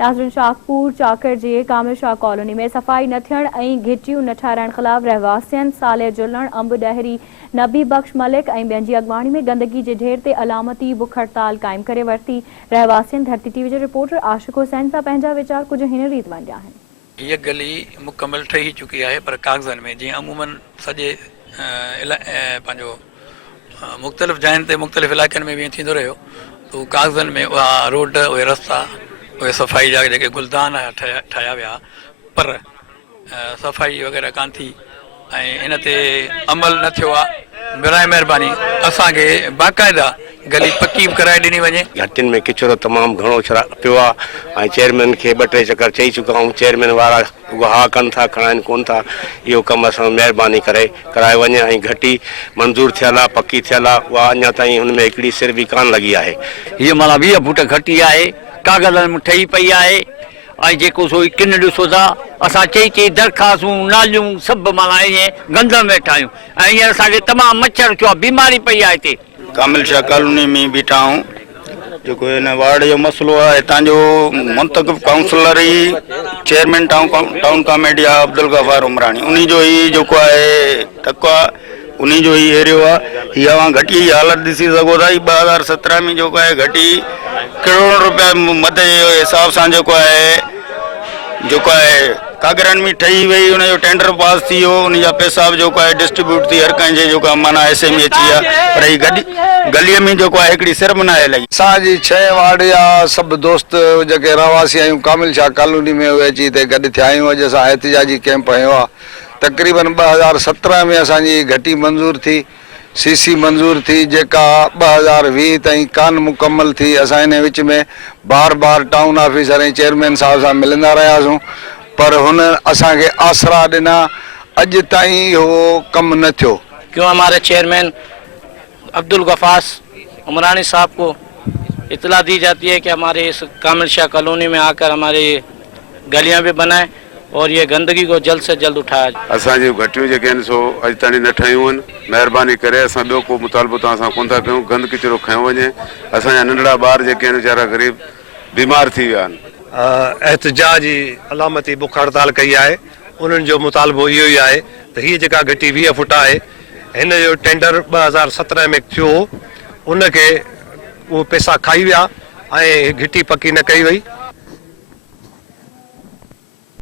नाज़रीन, शाहपुर चाकर जे कामिल शाह कॉलोनी में सफ़ाई न थियण ऐं घिटियूं न ठाहिराइण ख़िलाफ़ रहवासियुनि साले जुलण अंब डहरी नबी बख्श मलिक ऐं ॿियनि जी अॻवानी में गंदगी जे ढेर ते अलामती बुख हड़ताल क़ाइमु करे वरिती। रहवासियुनि धरती टीवी जे रिपोर्टर आशिक़ हुसैन सां पंहिंजा वीचार कुझु हिन रीति वंडिया आहिनि। ये गली मुकम्मल ठही चुकी है पर कागज़नि में जीअं अमूमन सॼे पंहिंजो मुख़्तलिफ़ जायुनि ते मुख़्तलिफ़ इलाइक़नि में बि ईअं थींदो रहियो तो कागज़नि में उहा रोड उहे रस्ता उहे सफ़ाई जा जेके गुलदान ठाहिया विया पर सफ़ाई वग़ैरह कान थी ऐं इन ते अमल न थियो आहे। बिराए महिरबानी असांखे बाक़ाइदा गली पक्की कराए ॾिनी वञे। घाटियुनि में किचिरो तमामु घणो पियो आहे ऐं चेयरमैन खे 2-3 चकर चई चुका आहियूं। चेयरमैन वारा हा कनि था खणाइनि कोन था। इहो कमु असां महिरबानी करे कराए वञे ऐं घटी मंज़ूरु थियल आहे पकी थियल आहे उहा अञा ताईं हुन में हिकिड़ी सिर बि कान लॻी आहे। हीअ माना 20 फुट घटी आहे कागज़नि में ठही पई आहे ऐं जेको सो किन ॾिसो था असां चई दरख़्वास्तूं नालियूं सभु माना ईअं गंद में वेठा आहियूं ऐं हींअर असांखे तमामु मच्छर थियो आहे बीमारी पई आहे हिते। कामिल शाह कॉलोनी में बीठा आहियूं। जेको हिन वार्ड जो मसइलो आहे हितां जो मुंतखब काउंसलर ई चेयरमैन टाउन कॉमेडी आहे अब्दुल गफ़ार उमरानी उन्ही जो ई जेको आहे टको आहे उन्ही जो ई एरियो आहे। हीअ तव्हां घटी जी हालत ॾिसी सघो था। 2017 में जेको आहे घटी करोड़ रुपया मथे जे हिसाब सां जेको आहे कागरनि में ठही वई हुनजो टेंडर पास थी वियो उनजा पैसा बि जेको आहे डिस्ट्रीब्यूट थी हर कंहिंजे जेको माना हिसे में अची आहे पर हीअ गलीअ में जेको आहे हिकिड़ी सिर बि न आहे लॻी। असांजी 6 वार्ड जा सभु दोस्त जेके रहवासी आहियूं कामिल शाह कॉलोनी में उहे अची हिते गॾु थिया आहियूं। अॼु असां एहतिजाजी कैंप हयो आहे। तक़रीबन 2017 में असांजी घटी मंज़ूर थी सीसी मंज़ूर थी जेका 2020 ताईं कान मुकम्मल थी। असां इन विच में बार टाउन ऑफिसर ऐं चेयरमैन साहब सां मिलंदा रहियासीं पर हुन असांखे आसरा ॾिना अॼु ताईं इहो कमु न थियो। क्यों हमारे चेयरमैन अब्दुल गफ़ार उमरानी साहब को इतला दी जाती है कि हमारे इस कामिल शाह कॉलोनी में आकर हमारे गलियां भी बनाएं और ये गंदगी को जल्द से जल्द उठाया। असांजी घटियूं जेके आहिनि सो अॼु ताईं न ठहियूं आहिनि। महिरबानी करे असां ॿियो को मुतालबो तव्हां सां कोन था कयूं। गंद किचिरो खयो वञे। असांजा नंढड़ा ॿार जेके आहिनि वीचारा ग़रीब बीमार थी विया आहिनि। एहतिजाजी अलामती बुख हड़ताल कई आहे। उन्हनि जो मुतालबो इहो ई आहे त हीअ जेका घटी 20 फुट आहे हिन जो टेंडर 2017 में थियो उनखे उहे पैसा खाई विया ऐं घिटी पकी न कई वई।